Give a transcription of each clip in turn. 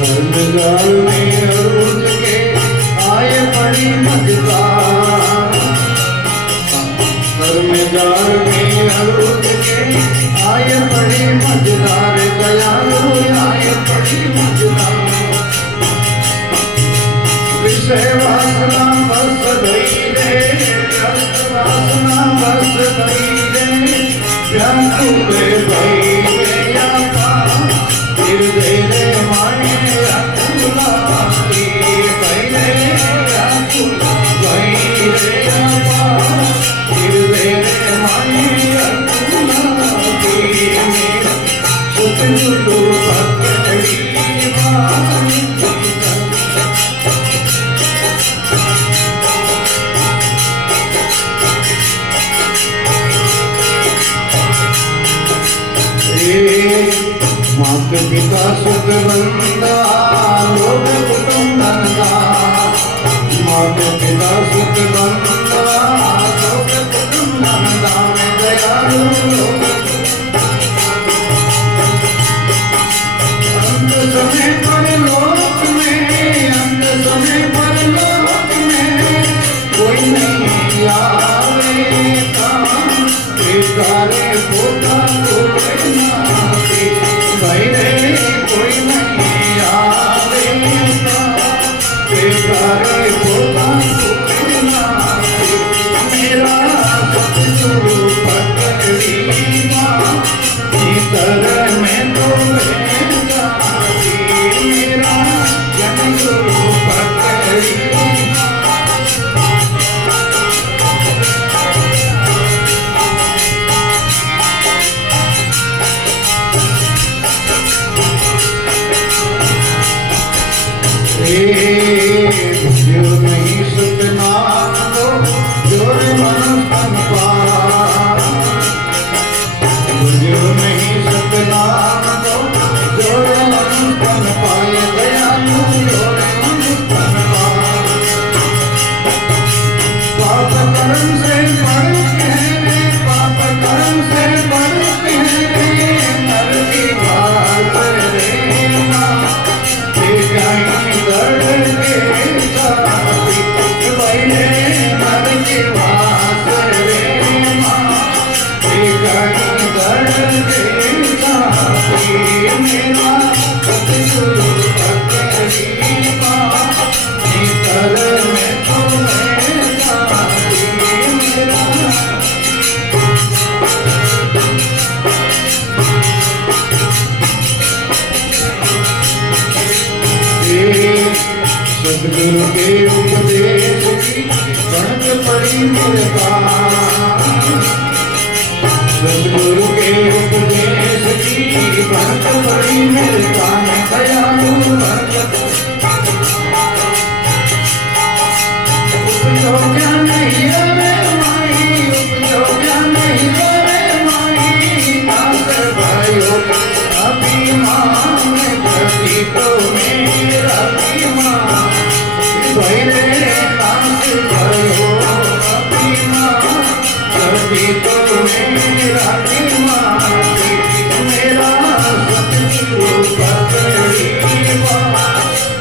धर्मगाल में अरुण के आए बड़ी मजदार, धर्मगाल में अरुण के आए बड़ी मजदार, दयालु आए बड़ी मजदार। विषय वासना बस गई रे, वासना बस गई रे, व्याकुल भई रे माने अकुला की पहले अकुला भई रे आपा, रे माने अकुला की मेरा सुतुलु भक्तड़ी मानी। मात पिता सुख बंदा लोक कुटुंब नंदा, मात पिता सुख बंदा लोक कुटुंब नंदा, मैं दयालु लोक अंत समय पर लोक में, अंत समय पर लोक में कोई नहीं आवेगा, बेकारे पोता कोई नाते भाई रे, कोई नहीं आवेगा, बेकारे पोता कोई नाते। मेरा सतगुरु पकड़ी माँ भीतर में तो रहेगा, मेरा सतगुरु पकड़ी जो नहीं सुतना तो जोर मनुष्य पार, जो नहीं सुतना तो जोर मनुष्य पाए, दयालु जोर मनुष्य पार। पाप कर्म से बढ़ते हैं, पाप कर्म से बढ़ते हैं, नर की बात रे माँ सतगुरु के उपदेश की बनत पड़ी मुर्दा, सतगुरु के उपदेश की बनत पड़ी मुर्दा, मैं दयालु भक्त उपजो क्या नहीं रे माई, उपजो क्या नहीं रे माई, आकर भाइयों अभिमान करती तो मेरा अभिमान भाई रे नाच भयो अभिमान करती तो मेरा अभिमान। मेरा सतगुरु पकड़ी माँ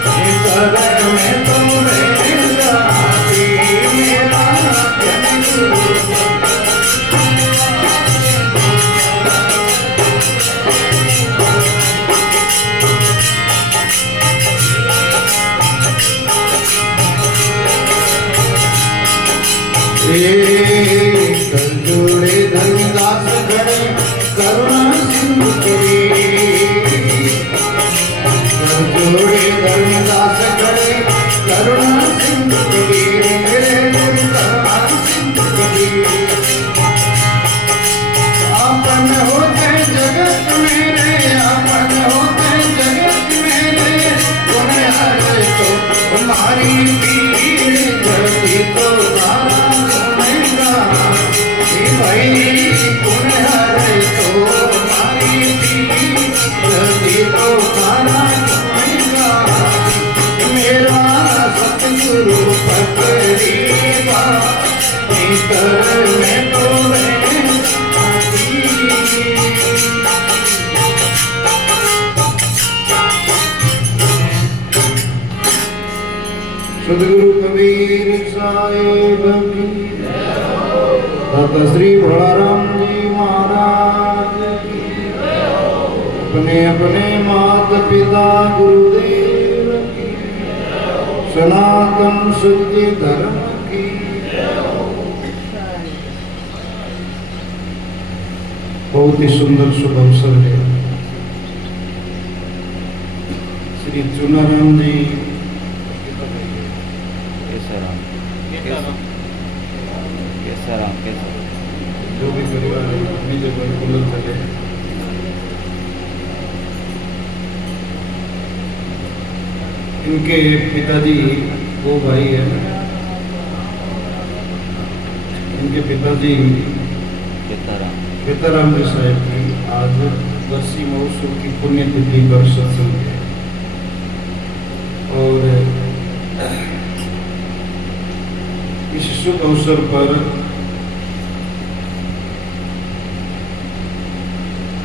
भीतर में तो रहेगा, मेरा सतगुरु जोड़े धर्मदास खड़े करुणा सिंधु तेरी, जोड़े धर्मदास खड़े करुणा सिंधु तेरी, मेरे गुरु करुणा सिंधु तेरी। आपन होते जगत मेरे, आपन होते जगत मेरे, सदगुरु कबीर साहिब की दाता श्री भोलाराम जी महाराज की अपने अपने माता पिता गुरुदेव की सनातन सत्य धर्म की बहुत ही सुंदर शुभ अवसर है। श्री चुनाराम जी जो भी परिवार चले इनके पिताजी वो भाई है, इनके पिताजी केताराम जी साहब की आज वर्षी महोत्सव की पुण्यतिथि पर सत्संग है और इस शुभ अवसर पर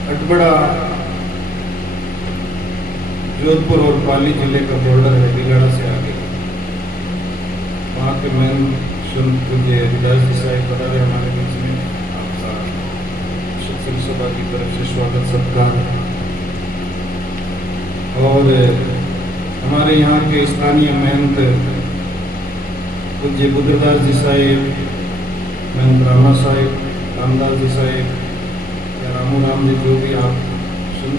अटबड़ा जोधपुर और पाली जिले का बॉर्डर है, बिगाड़ा से आगे वहाँ के मैन संत पूज्य हरिदास जी साहब बता रहे हमारे बीच में। आपका सत्संग सभा की तरफ से स्वागत सत्कार और हमारे यहाँ के स्थानीय महंत पूज्य बुद्धदास जी साहेब, महंत रामा साहेब, रामदास जी साहेब या रामू राम जी, जो भी आप सुन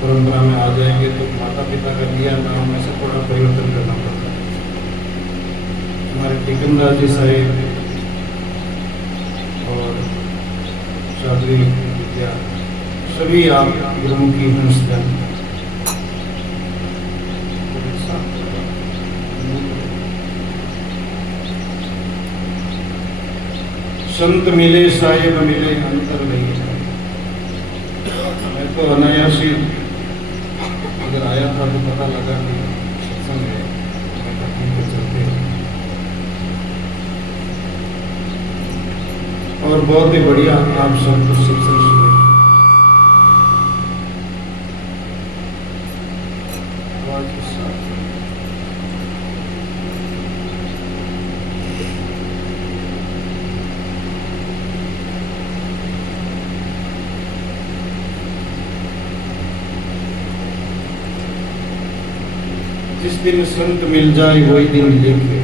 परंपरा में आ जाएंगे तो माता पिता का लिया नाम में से थोड़ा परिवर्तन करना पड़ता है। हमारे टिकमदास जी साहेब और साध्वी विद्या सभी आप गुरुमुखी हंसजन संत मिले साहेब मिले अंतर नहीं है। मैं तो अनायासी अगर आया था तो पता लगा कि सत्संग है, मैं कहीं पे चलते और बहुत ही बढ़िया आप सब कुछ सत्संग सुने। जिस दिन संत मिल जाए वही दिन लेके,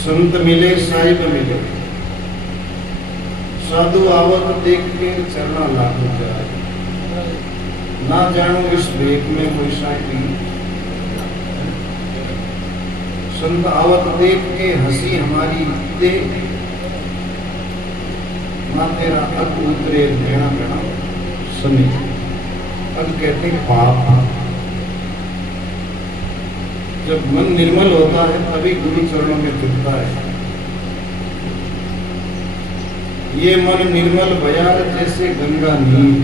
संत मिले साहिब मिले, साधु आवत देख के चरना लाग जाए, ना जानो इस भेक में कोई साथी, संत आवत देख के हंसी हमारी दे, ना तेरा अग उतरे भेड़ा भेड़ा सनी। अग कहते पाप। जब मन निर्मल होता है तभी गुरु चरणों में झुकता है। ये मन निर्मल भयार जैसे गंगा नीर,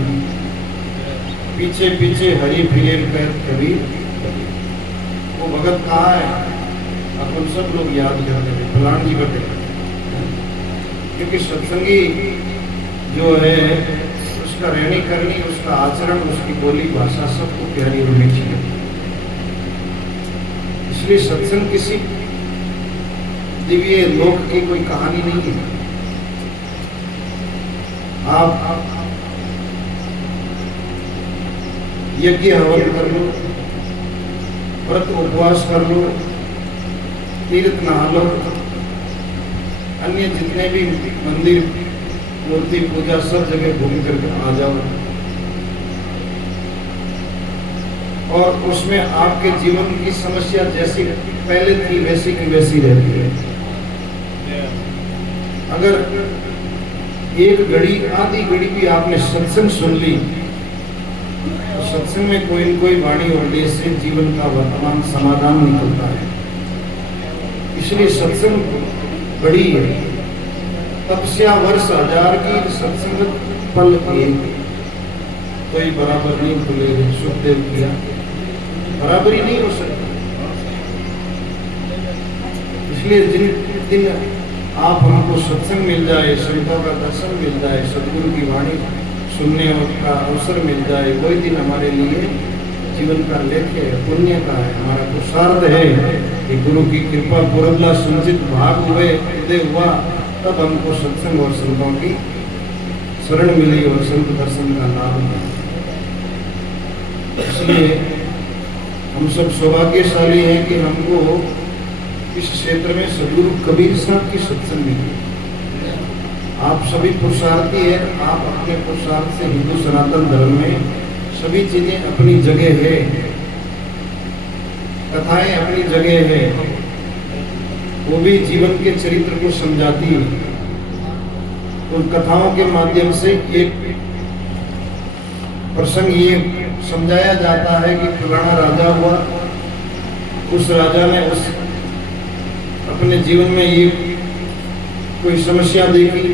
पीछे पीछे हरी फिरेर कर कभी। वो भगत कहाँ है? अपन सब लोग याद करते हैं, फलान जी करते हैं, क्योंकि सत्संगी जो है उसका रहनी करनी, उसका आचरण, उसकी बोली भाषा सबको प्यारी और मीठी है। इसलिए सत्संग किसी दिव्य लोक की कोई कहानी नहीं है। आप यज्ञ हवन कर लो, व्रत उपवास कर लो, तीर्थ नहा लो, अन्य जितने भी मंदिर मूर्ति पूजा सब जगह घूम करके आ जाओ और उसमें आपके जीवन की समस्या जैसी पहले थी वैसी की वैसी रहती है। अगर एक घड़ी आधी घड़ी भी आपने सत्संग सुन ली तो सत्संग में कोई न कोई वाणी और देश से जीवन का वर्तमान समाधान निकलता है। इसलिए सत्संग बड़ी है। तपस्या वर्ष हजार की, सत्संग पल एक। कोई बराबर नहीं खुले सुखदेव किया, बराबरी नहीं हो सकती। इसलिए जिन दिन आप हमको सत्संग मिल जाए, संतों का दर्शन मिल जाए, सदगुरु की वाणी सुनने का अवसर मिल जाए, वही दिन हमारे लिए जीवन का लेख्य है, पुण्य का है, हमारा पुरुषार्थ है कि गुरु की कृपा पुरबला संचित भाग हुए उदय हुआ, तब हमको सत्संग और संतों की शरण मिली और संत दर्शन का लाभ मिला। इसलिए हम सब सौभाग्यशाली हैं कि हमको इस क्षेत्र में सदगुरु कबीर साहब की सत्संग मिली। आप सभी पुरुषार्थी हैं, आप अपने पुरुषार्थ से हिंदू सनातन धर्म में सभी चीजें अपनी जगह है, कथाएं अपनी जगह है, वो भी जीवन के चरित्र को समझाती है। उन कथाओं के माध्यम से एक प्रसंग ये समझाया जाता है कि पुराना राजा हुआ, उस राजा ने उस अपने जीवन में ये कोई समस्या देखी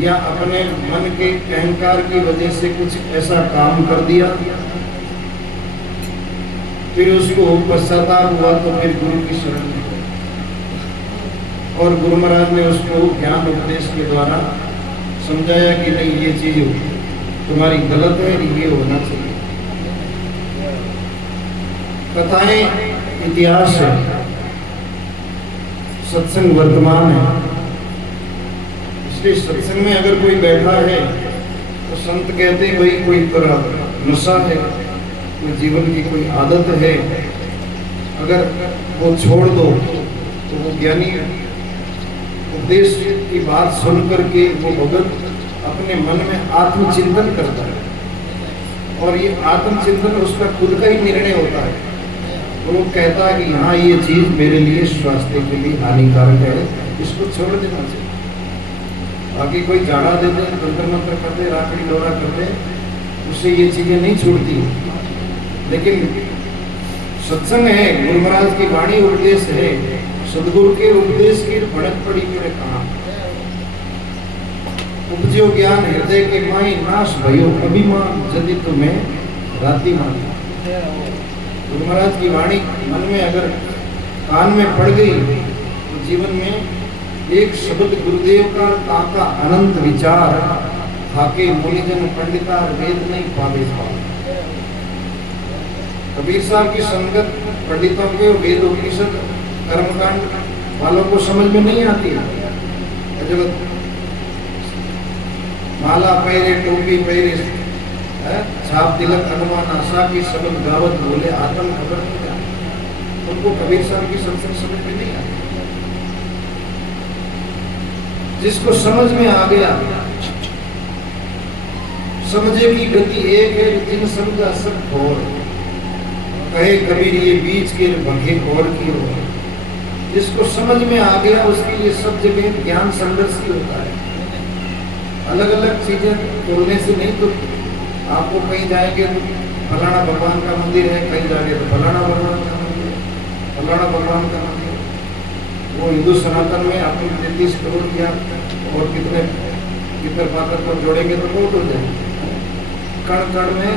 या अपने मन के अहंकार की वजह से कुछ ऐसा काम कर दिया, फिर उसको पश्चाताप हुआ तो फिर गुरु की शरण में गए और गुरु महाराज ने उसको ज्ञान उपदेश के द्वारा समझाया कि नहीं, ये चीज तुम्हारी गलत है, ये होना चाहिए। कथाएं इतिहास है, सत्संग वर्तमान है। इसलिए सत्संग में अगर कोई बैठा है तो संत कहते हैं भाई कोई तरह नशा है, कोई जीवन की कोई आदत है, अगर वो छोड़ दो तो वो ज्ञानी उपदेश की बात सुन करके वो भगत अपने मन में आत्मचिंतन करता है और ये आत्मचिंतन उसका खुद का ही निर्णय होता है। तो वो कहता है कि हाँ, ये चीज मेरे लिए स्वास्थ्य के लिए हानिकारक है, इसको छोड़ देना चाहिए। बाकी कोई झाड़ा देते हैं, तंत्र मंत्र करते, राखड़ी डोरा करते, उससे ये चीजें नहीं छूटती। लेकिन सत्संग है, गुरु महाराज की वाणी उपदेश है, सदगुरु के उपदेश की भड़क पड़ी मेरे कहा उपजो ज्ञान हृदय के माई नाश भयो अभिमान यदि तुम्हें राति मान। गुरु महाराज की वाणी मन में अगर कान में पड़ गई तो जीवन में एक शब्द गुरुदेव का ताका अनंत विचार थाके मुनिजन पंडिता वेद नहीं पावे पावे। कबीर साहब की संगत पंडितों के वेद उपनिषद कर्मकांड वालों को समझ में नहीं आती है। जब माला पहरे, टोपी पहरे, छाप तिलक अनुमान आशा की शब्द गावत बोले, आत्म खबर नहीं जाती, उनको कबीर साहब की सत्संग समझ में नहीं आती। जिसको समझ में आ गया, समझे की गति एक है, जिन समझा सब घोर, कहे कबीर ये बीच के भंगे घोर की हो। जिसको समझ में आ गया उसके लिए सब जगह ज्ञान संघर्ष ही होता है। अलग अलग चीजें तोड़ने से नहीं, तो आपको कहीं जाएंगे तो फलाना भगवान का मंदिर है, कहीं जाएंगे तो फलाना भगवान का मंदिर है, फलाना भगवान का मंदिर है। वो हिंदू सनातन में अपनी 33 करोड़ किया और कितने पाकर को जोड़ेंगे तो बहुत हो जाएंगे। कण कण में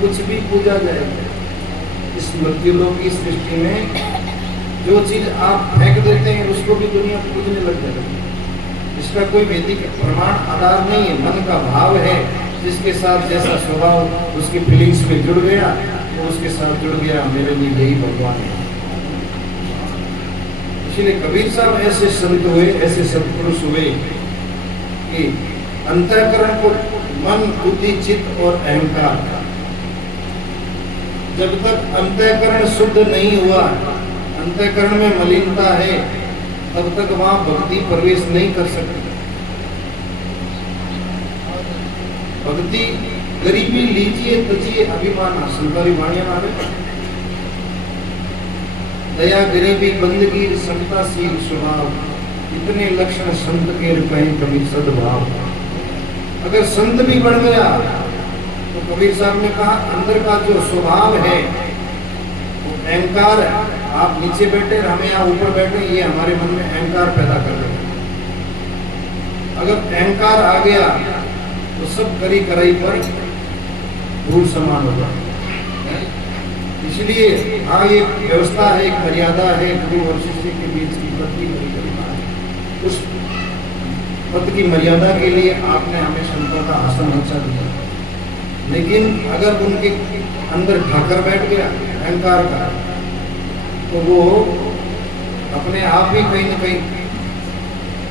कुछ भी पूजा जाएगा। इस मृत्युलोक की सृष्टि में जो चीज आप फेंक देते हैं उसको भी दुनिया पूजने लग जाएगी। इसका कोई वैदिक प्रमाण आधार नहीं है, मन का भाव है, जिसके साथ जैसा स्वभाव उसकी फीलिंग्स में जुड़ गया तो उसके साथ जुड़ गया, मेरे लिए यही भगवान है। इसलिए कबीर साहब ऐसे संत हुए, ऐसे सत्पुरुष हुए कि अंतःकरण को मन, बुद्धि, चित्त और अहंकार, जब तक अंतःकरण शुद्ध नहीं हुआ, अंतःकरण में मलिनता है, तब तक वहां भक्ति प्रवेश नहीं कर सकती। भक्ति गरीबी लीजिए तजिए अभिमान, संतारी वाणियां मारे, दया गरीबी बंदगी समताशील स्वभाव, इतने लक्षण संत के कहीं कभी सद्भाव। अगर संत भी बढ़ गया तो कबीर साहब ने कहा अंदर का जो स्वभाव है वो अहंकार है। आप नीचे बैठे, हम यहाँ ऊपर बैठे, ये हमारे मन में अहंकार पैदा कर रहे हैं। अगर अहंकार आ गया तो सब करी कराई पर धूल समान होगा। इसलिए हाँ, ये व्यवस्था है, एक मर्यादा है, गुरु और शिष्य के बीच की पद की परिक्रमा है। उस पद की मर्यादा के लिए आपने हमें संतों का आसन अच्छा दिया, लेकिन अगर उनके अंदर ढाकर बैठ गया अहंकार का, तो वो अपने आप ही कहीं न कहीं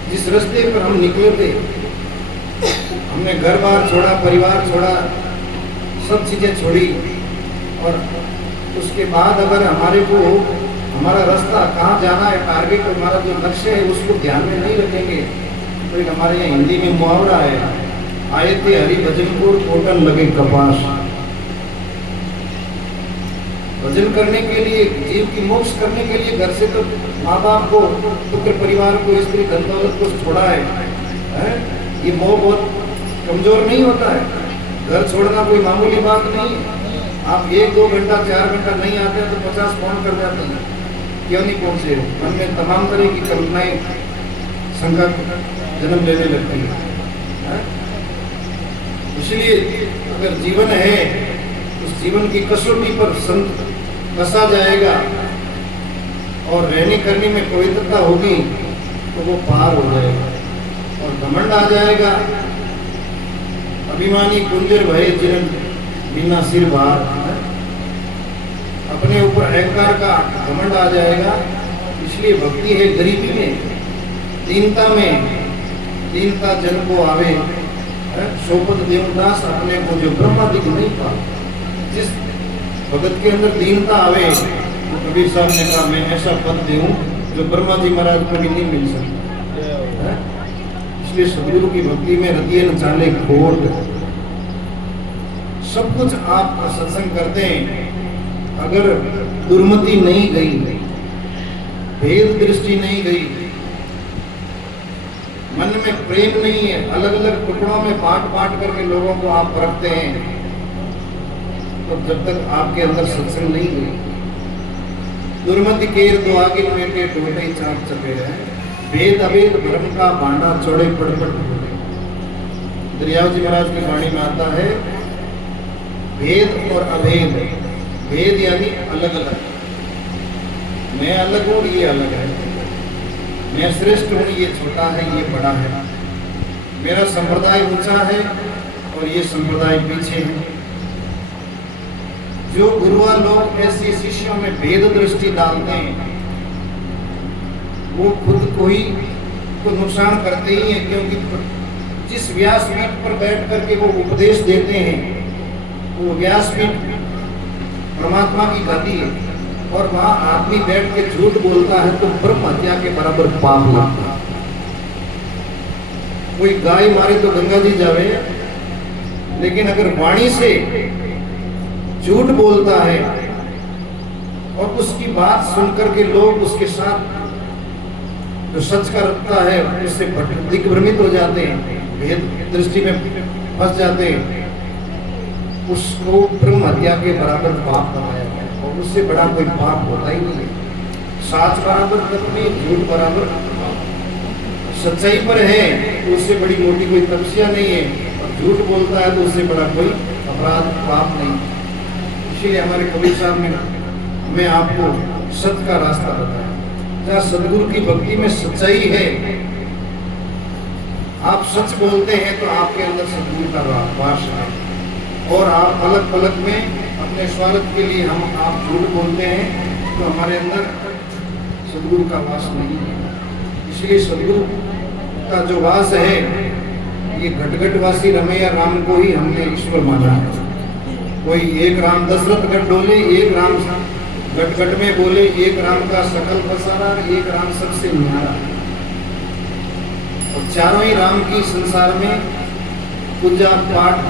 जिस रास्ते पर हम निकले थे, हमने घर बार छोड़ा, परिवार छोड़ा, सब चीजें छोड़ी, और उसके बाद अगर हमारे को हमारा रास्ता कहाँ जाना है, टारगेट हमारा जो लक्ष्य है उसको ध्यान में नहीं रखेंगे, तो एक हमारे यहाँ हिंदी में मुहावरा है, आए थे हरि भजनपुर कोटन लगे कपास। भजन करने के लिए, जीव की मोक्ष करने के लिए घर से तो माँ बाप को, पुत्र परिवार को, स्त्री धन दौलत को छोड़ा है? ये मोह बहुत कमजोर नहीं होता है। घर छोड़ना कोई मामूली बात नहीं है। आप 1-2 घंटा 4 घंटा नहीं आते हैं तो 50 फोन कर जाते हैं, क्यों नहीं पहुंचे हो? मन में तमाम तरह की कल्पनाएं, शंका जन्म लेने लगती है। इसलिए अगर जीवन है, उस जीवन की कसौटी पर संत कसा जाएगा और रहने करने में पवित्रता होगी तो वो पार हो जाएगा। और घमंड आ जाएगा, अभिमानी कुंजर भय जिन बिना सिर भार, अपने ऊपर अहंकार का घमंड आ जाएगा। इसलिए भक्ति है गरीबी में, दीनता में, दीनता जन को आवे, सोपत देवदास अपने को जो ब्रह्मादिक नहीं पा। जिस भगत के अंदर दीनता आवे, तो कबीर साहब ने कहा मैं ऐसा पद दूं जो ब्रह्मा जी महाराज को भी नहीं मिल सकता। इसलिए सदगुरु की भक्ति में हृदय न चाले खोट। सब कुछ आप सत्संग करते हैं, अगर दुर्मति नहीं गई, भेद दृष्टि नहीं गई, मन में प्रेम नहीं है, अलग अलग टुकड़ों में बांट बांट करके लोगों को आप रखते हैं, तो जब तक आपके अंदर सत्संग नहीं गई, दुर्मति केर दो आगे मेटे टोटे चाप चपे हैं, भेद अभेद भ्रम का बांडा चौड़े पड़पट। दरियाव जी महाराज की वाणी में आता है भेद और अभेद। भेद यानी अलग अलग, मैं अलग हूँ, ये अलग है, मैं श्रेष्ठ हूँ, ये छोटा है, ये बड़ा है, मेरा संप्रदाय ऊंचा है और ये संप्रदाय पीछे है। जो गुरुआ लोग ऐसे शिष्यों में भेद दृष्टि डालते हैं, वो खुद को ही को नुकसान करते ही हैं, क्योंकि जिस व्यासपीठ पर बैठ करके वो उपदेश देते हैं, वो व्यासपीठ परमात्मा की गति है, और वहां आदमी बैठ के झूठ बोलता है तो ब्रह्म हत्या के बराबर पाप लगता है। कोई गाय मारे तो गंगा जी जावे, लेकिन अगर वाणी से झूठ बोलता है और उसकी बात सुनकर के लोग उसके साथ जो सच का रखता है उससे दिग्भ्रमित हो जाते हैं, भेद दृष्टि में फंस जाते हैं, उसको ब्रह्म हत्या के बराबर पाप बनाया गया, और उससे बड़ा कोई पाप होता ही नहीं है। साच बराबर करनी, झूठ बराबर, सच्चाई पर है तो उससे बड़ी मोटी कोई तपस्या नहीं है, और झूठ बोलता है तो उससे बड़ा कोई अपराध पाप नहीं। इसीलिए हमारे कबीर साहब ने हमें आपको सत्य का रास्ता बताया, जहाँ सदगुरु की भक्ति में सच्चाई है, आप सच बोलते हैं तो आपके अंदर सदगुरु का वास है, और आप अलग पलक में अपने स्वार्थ के लिए आप झूठ बोलते हैं तो हमारे अंदर सदगुरु का वास नहीं है। इसलिए सदगुरु का जो वास है, ये घटघटवासी रमैया राम को ही हमने ईश्वर माना है। कोई एक राम दशरथ गढ़ डोले, एक राम घट में बोले, एक राम का सकल पसारा, एक राम सबसे न्यारा, और चारों ही राम की संसार में पूजा पाठ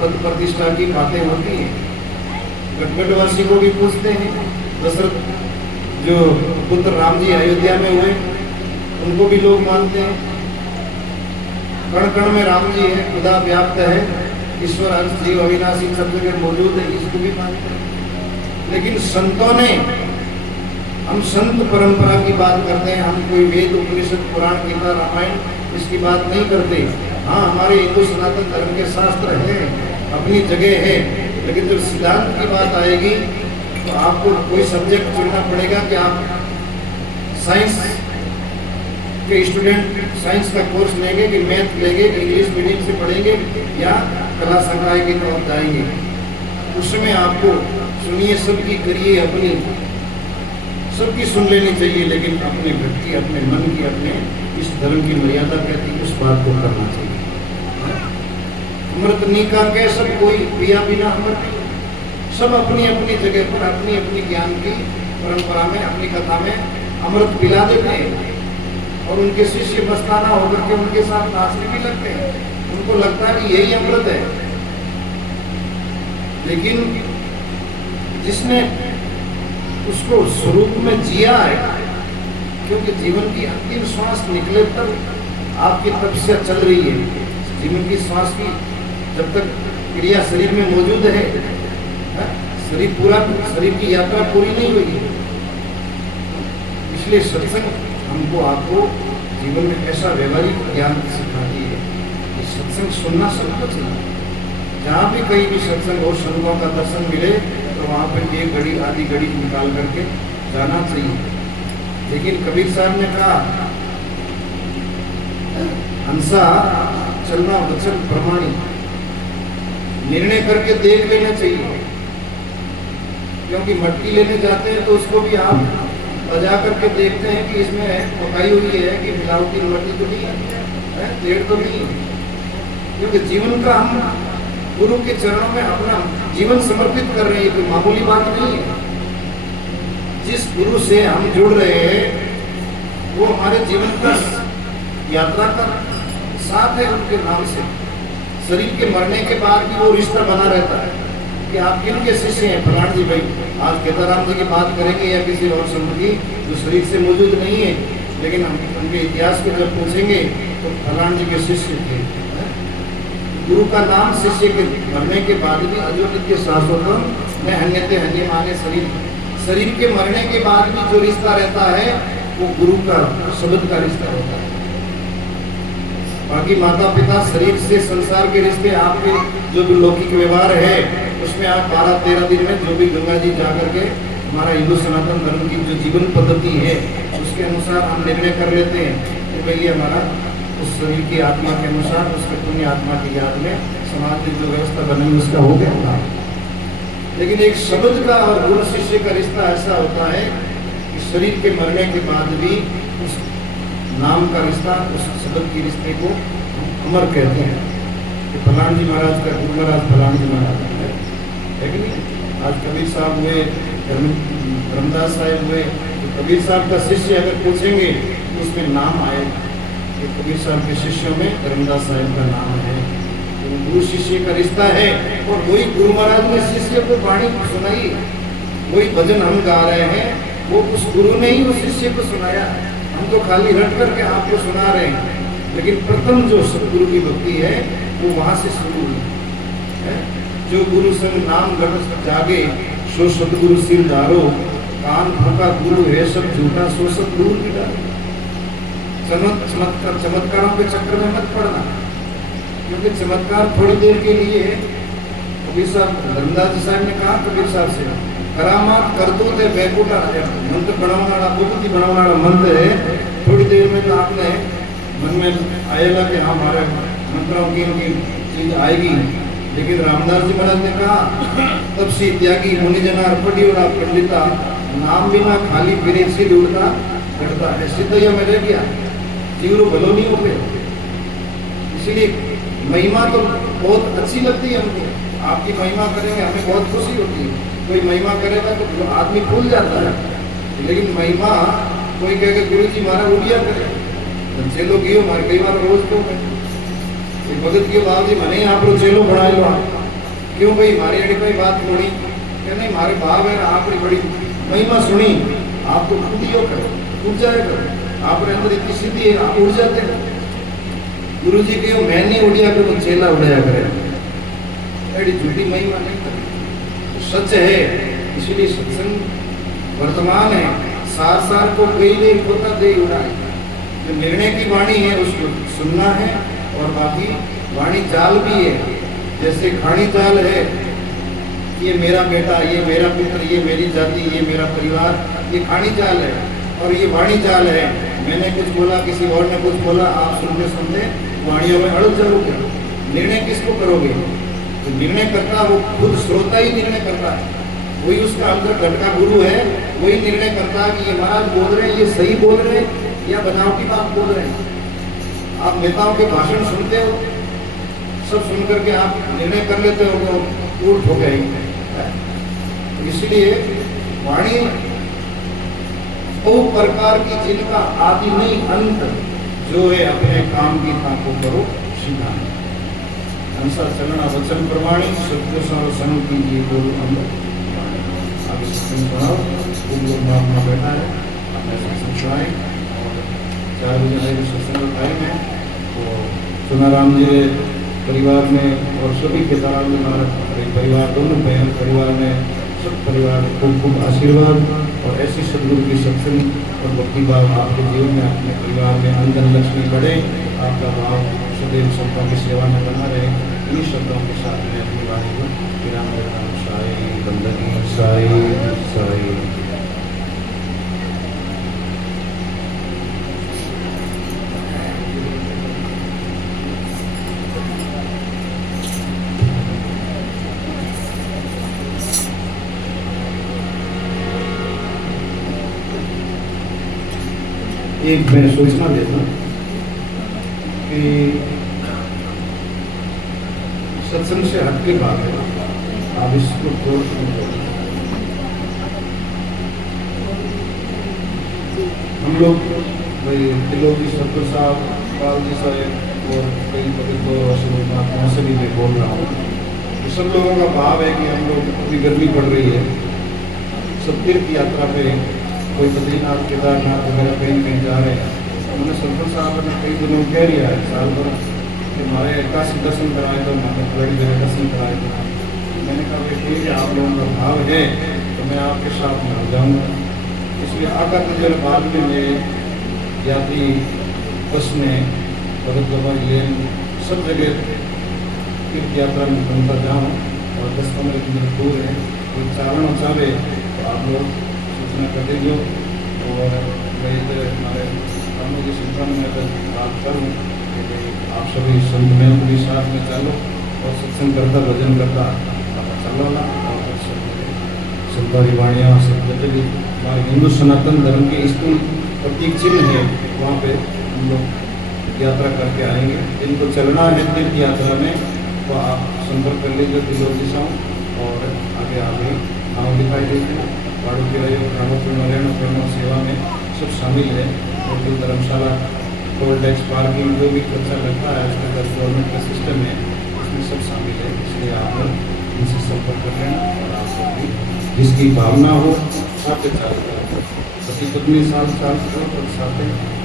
पद प्रतिष्ठा की बातें होती हैं। घटघटवासी को भी पूछते हैं, दशरथ जो पुत्र राम जी अयोध्या में हुए उनको भी लोग मानते हैं, कण कण में राम जी है, खुदा व्याप्त है, ईश्वर अंश जीव अविनाशी सब जगह मौजूद है, इसको भी मानते हैं। लेकिन संतों ने, हम संत परंपरा की बात करते हैं, हम कोई वेद उपनिषद पुराण गीता रामायण इसकी बात नहीं करते। हाँ, हमारे हिंदू सनातन धर्म के शास्त्र हैं, अपनी जगह है, लेकिन जब सिद्धांत की बात आएगी तो आपको कोई सब्जेक्ट चुनना पड़ेगा कि आप साइंस के स्टूडेंट साइंस का कोर्स लेंगे कि मैथ लेंगे कि इंग्लिश मीडियम से पढ़ेंगे या कला संकाय की तरफ जाएंगे। उसमें आपको सुनिए, सबकी करिए, अपनी सबकी सुन लेनी चाहिए, लेकिन अपने व्यक्ति, अपने मन की, अपने इस धर्म की मर्यादा कहती है उस बात को करना चाहिए। अमृत नीका के सब कोई पिया बिना अमृत, सब अपनी अपनी जगह पर अपनी अपनी ज्ञान की परंपरा में, अपनी कथा में अमृत पिला देते हैं और उनके शिष्य मस्ताना होकर के उनके साथ नाचने भी लगते हैं। उनको लगता है कि यही अमृत है, लेकिन जिसने उसको स्वरूप में जिया है, क्योंकि जीवन की अंतिम श्वास निकले तक आपकी तपस्या चल रही है। जीवन की श्वास की जब तक क्रिया शरीर में मौजूद है, शरीर की यात्रा पूरी नहीं हुई। इसलिए सत्संग हमको आपको जीवन में ऐसा व्यवहारिक ज्ञान सिखाती है कि सत्संग सुनना सबको चाहिए। जहाँ भी कहीं भी सत्संग और संतों का दर्शन मिले तो वहाँ पर एक घड़ी आधी घड़ी निकाल करके जाना चाहिए। लेकिन कबीर साहब ने कहा, हंसा चलना वचन प्रमाणित, निर्णय करके देख लेना चाहिए। क्योंकि मटकी लेने जाते हैं तो उसको भी आप बजा करके देखते हैं कि इसमें पकाई हुई है कि मिलावटी मटकी तो नहीं है, तेल तो नहीं है। क्योंकि जीवन का हम गुरु के चरणों में अपना जीवन समर्पित कर रहे हैं, कोई मामूली बात नहीं है। जिस गुरु से हम जुड़ रहे हैं वो हमारे जीवन का यात्रा का साथ है, उनके नाम से शरीर के मरने के बाद भी वो रिश्ता बना रहता है कि आप किन के शिष्य हैं। फलान जी भाई, आज केदाराम जी की बात करेंगे या किसी और संत की जो शरीर से मौजूद नहीं है, लेकिन हम उनके इतिहास को जब पूछेंगे तो फलान जी के शिष्य थे। गुरु का नाम शिष्य के मरने के बाद भी अजो नित्य शाश्वतम में हन्यते हन्य माने शरीर के मरने के बाद भी जो रिश्ता रहता है वो गुरु का शब्द का रिश्ता होता है। बाकी माता पिता शरीर से संसार के रिश्ते, आपके जो भी लौकिक व्यवहार है उसमें आप 12-13 दिन में जो भी गंगा जी जा करके हमारा हिंदू सनातन धर्म की जो जीवन पद्धति है उसके अनुसार हम निर्णय कर लेते हैं कि भाई ये हमारा उस शरीर की आत्मा के अनुसार उसके पुण्य आत्मा की याद में समाज में जो व्यवस्था बनी उसका हो गया होगा। लेकिन एक शब्द का और गुरु शिष्य का रिश्ता ऐसा होता है कि शरीर के मरने के बाद भी उस नाम का रिश्ता, उस शब्द के रिश्ते को अमर कहते हैं। कि फलान जी महाराज का गुरु महाराज फलान जी महाराज है कि नहीं। आज कबीर साहब हुए, धर्मदास साहब हुए, तो कबीर साहब का शिष्य अगर पूछेंगे तो उसमें नाम आएगा कि कबीर साहब के शिष्यों में धर्मदास साहब का नाम है। तो गुरु शिष्य का रिश्ता है और वही गुरु महाराज ने शिष्य को वाणी सुनाई, वही भजन हम गा रहे हैं वो उस गुरु ने ही उस शिष्य को सुनाया। हम तो खाली रट करके आपको सुना रहे हैं, लेकिन प्रथम जो सतगुरु की भक्ति है वो वहां से शुरू हुई है। जो गुरु संग नाम गढ़ जागे सो सतगुरु सिर धारो, कान फूका गुरु है सब झूठा सो सतगुरु की डालो। चमत्कारों के चक्कर में मत पड़ना, क्योंकि चमत्कार थोड़ी देर के लिए। कबीर साहब, धर्मदास जी साहब ने कहा कबीर साहब से, करामात करतूत है बैकुटा मंत्र बनाना, बुद्धि बनाना मंत्र है। थोड़ी देर में तो आपने मन में आएगा कि हाँ हमारे मंत्रों की चीज आएगी। लेकिन रामदास जी महाराज ने कहा, तब से त्यागी मुनिजना अर्पटी उड़ा पंडिता, नाम बिना खाली फिरे सिद्ध उड़ता बढ़ता है। सिद्धया में रह गया, जीवरो भलो नहीं हो गया। इसलिए महिमा तो बहुत अच्छी लगती है हमको, आपकी महिमा करेंगे हमें बहुत खुशी होती है। कोई महिमा करेगा तो आदमी फूल जाता है, लेकिन महिमा कोई कहेगा गुरु जी हमारा उड़िया करे, चेलो गियो मारे कई बार रोज क्यों भगत के बाबू जी मने आप लोग चेलो बढ़ा लो, क्यों भाई हमारी अड़ी कोई बात सुनी क्या नहीं, हमारे भाव है आपने बड़ी महिमा सुनी, आपको उड़ियो करो, उड़ जाए करो, आपके अंदर इतनी सिद्धि है आप उड़ जाते हैं। गुरु जी क्यों मैं नहीं उड़िया करूँ, चेला उड़ाया करे, बड़ी झूठी महिमा नहीं करें, सच है। इसलिए सत्संग वर्तमान है, सार सार को गई नहीं होता दे उड़ाए। जो निर्णय की वाणी है उसको सुनना है, और बाकी वाणी जाल भी है। जैसे खानी जाल है, ये मेरा बेटा, ये मेरा पुत्र, ये मेरी जाति, ये मेरा परिवार, ये खानी जाल है। और ये वाणी जाल है, मैंने कुछ बोला किसी और ने कुछ बोला, आप सुनते सुनते वाणियों में अड़क जाओगे। निर्णय किसको करोगे, तो निर्णय करता वो खुद श्रोता ही निर्णय करता है, वही उसका अंदर घट का गुरु है, वही निर्णय करता है कि ये महाराज बोल रहे हैं, ये सही बोल रहे हैं या बनावटी बात बोल रहे हैं। आप नेताओं के भाषण सुनते हो, सब सुन करके आप निर्णय कर लेते हो तो उल्ट हो गए। इसलिए वाणी बहु प्रकार की, जिनका आदि नहीं अंत, जो है अपने काम की ताको करो सीधा, हंसा चलना वचन प्रमाणी, सत्य सर्वसन कीजिए बोलो अंदर। आगे सत्संग सुनाओ, तुम लोग अपना बैठा है, अपने सत्संग सुनाए। और 4 बजे आएगा सत्संग का टाइम है, तो सुनाराम जी परिवार में और सभी के ताराम परिवार, दोनों बहन परिवार में सब परिवार खूब खूब आशीर्वाद और ऐसी सदगुरु की सत्संग और भक्ति भाव आपके जीवन में, अपने परिवार में अंदर लक्ष्मी बढ़े, आपका भाव सदैव सबका की सेवा में बना रहे। इन्हीं शब्दों के साथ में अपनी वाणी को विराम देता हूँ। साई बंदनी साई साई। एक मैं सूचना देता हूँ कि सत्संग से हट के बात है, आप इसको जोड़ हम लोग भाई तिलोकी सत्तर साहब, पाल जी साहब और कई कभी तो महात्मा से भी मैं बोल रहा हूँ, सब लोगों का भाव है कि हम लोग, अभी गर्मी पड़ रही है, सब तीर्थ यात्रा पे कोई बद्रीनाथ केदारनाथ वगैरह कहीं कहीं जा रहे हैं। उन्होंने सरपंच साहब ने कई दिनों कह दिया है साल भर कि हमारे 81 दर्शन कराए तो हमारे बड़ी जगह दर्शन कराए तो मैंने कहा कि ठीक है, आप लोगों का भाव है तो मैं आपके साथ में हो जाऊँगा। इसलिए आका तुझे बाद में मैं यात्री बस में भगत बाबा लेन सब जगह तीर्थ यात्रा में घूमता जाऊँ और 10-15 किलोमीटर दूर है, कोई चारण चाहे तो आप लोग कर देंगे। और मैं हमारे कानों की संख्या में बात करूँ कि आप सभी संत में भी साथ में चलो और सत्संग करता भजन करता आप चलो ना। और संतारी वाणियाँ सब जैसे भी हमारे हिंदू सनातन धर्म के स्कूल प्रतीक चिन्ह है, वहाँ पे हम लोग यात्रा करके आएंगे। जिनको चलना है तीर्थ यात्रा में तो आप संपर्क कर लीजिए तिलोक दिशाओं और आगे आगे नाम दिखाई देते हैं। गाड़ू के रहना सेवा में सब शामिल है। और जो धर्मशाला टोल टैक्स पार्किंग जो भी खर्चा लगता है उसमें गवर्नमेंट का सिस्टम है, उसमें सब शामिल है। इसलिए आप लोग इनसे संपर्क कर लेना और आप लोग भी जिसकी भावना हो साथ चालू करें, पति पत्नी साथ साथ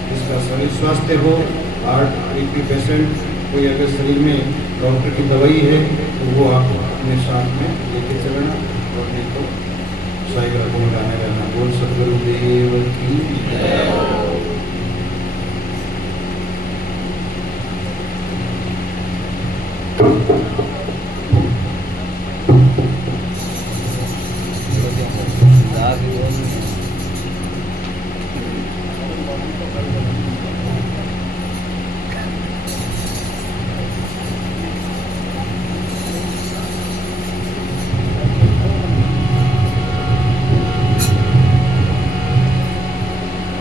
जिसका शरीर स्वास्थ्य हो, हार्ट बीपी पेशेंट, कोई अगर शरीर में डॉक्टर की दवाई है तो वो आप अपने साथ में लेके चलना। और नहीं तो साई ग्रहों में गाने गाना। बोल सदगुरुदेव की जय।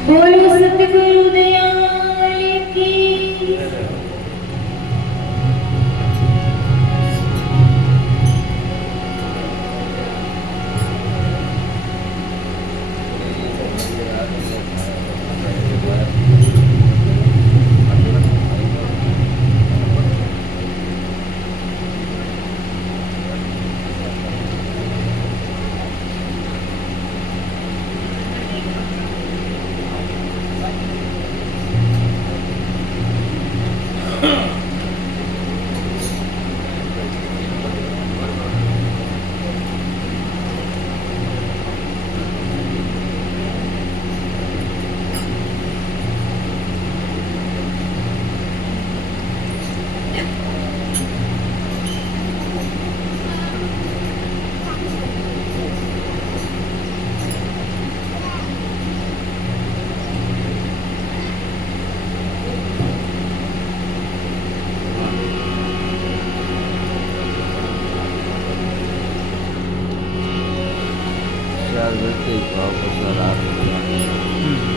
बोलो सतगुरु दयाल की। पागल व्यक्ति भाव को सर आप